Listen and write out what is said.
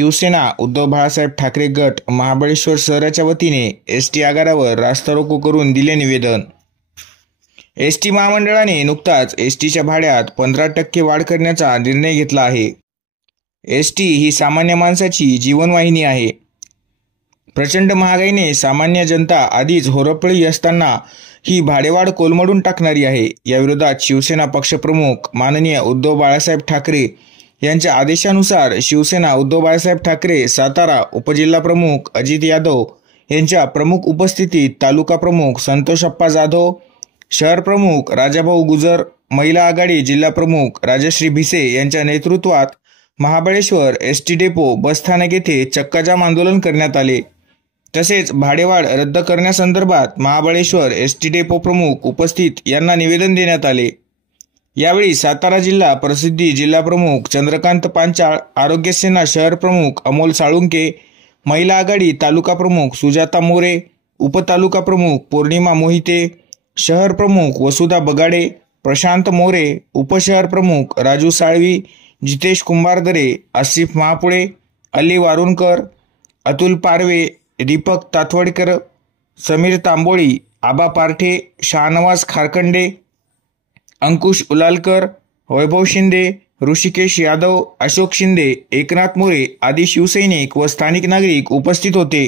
शिवसेना उद्धव बाळासाहेब ठाकरे गट महाबळेश्वर शहराच्या वतीने एसटी आगारावर रास्ता रोको करून दिले निवेदन। एसटी महामंडळाने नुकताच एसटीच्या भाड्यात 15% वाढ करण्याचा निर्णय घेतला आहे। एसटी ही सामान्य माणसाची जीवनवाहिनी आहे। प्रचंड महागाईने सामान्य जनता आधीच होरपळी असताना ही भाडेवाढ कोलमडून टाकणारी आहे। या विरोधात शिवसेना पक्षप्रमुख माननीय उद्धव बाळासाहेब ठाकरे यांच्या आदेशानुसार शिवसेना उद्धव बाळासाहेब ठाकरे सातारा उपजिल्हा प्रमुख अजित यादव यांच्या प्रमुख उपस्थितीत तालुका प्रमुख संतोषप्पा जाधव, शहर प्रमुख राजाभाऊ गुजर, महिला आघाडी जिल्हा प्रमुख राजश्री भिसे यांच्या नेतृत्वात महाबळेश्वर एसटी डेपो बसस्थानक येथे चक्काजाम आंदोलन करण्यात आले। तसेच भाडेवाढ रद्द करण्यासंदर्भात महाबळेश्वर एसटी डेपो प्रमुख उपस्थित यांना निवेदन देण्यात आले। यावेळी सातारा जिल्हा प्रसिद्धी जिल्हा प्रमुख चंद्रकांत पांचाळ, आरोग्य सेना शहर प्रमुख अमोल साळुंके, महिला आघाडी तालुका प्रमुख सुजाता मोरे, उपतालुका प्रमुख पौर्णिमा मोहिते, शहर प्रमुख वसुधा बगाडे, प्रशांत मोरे, उपशहर प्रमुख राजू साळवी, जितेश कुंभारदरे, आसिफ महापुळे, अली वारुणकर, अतुल पारवे, दीपक तातवडकर, समीर तांबोळी, आबा पारठे, शाहनवाज खारखंडे, अंकुश उलालकर, वैभव शिंदे, ऋषिकेश यादव, अशोक शिंदे, एकनाथ मोरे आदी शिवसैनिक व स्थानिक नागरिक उपस्थित होते।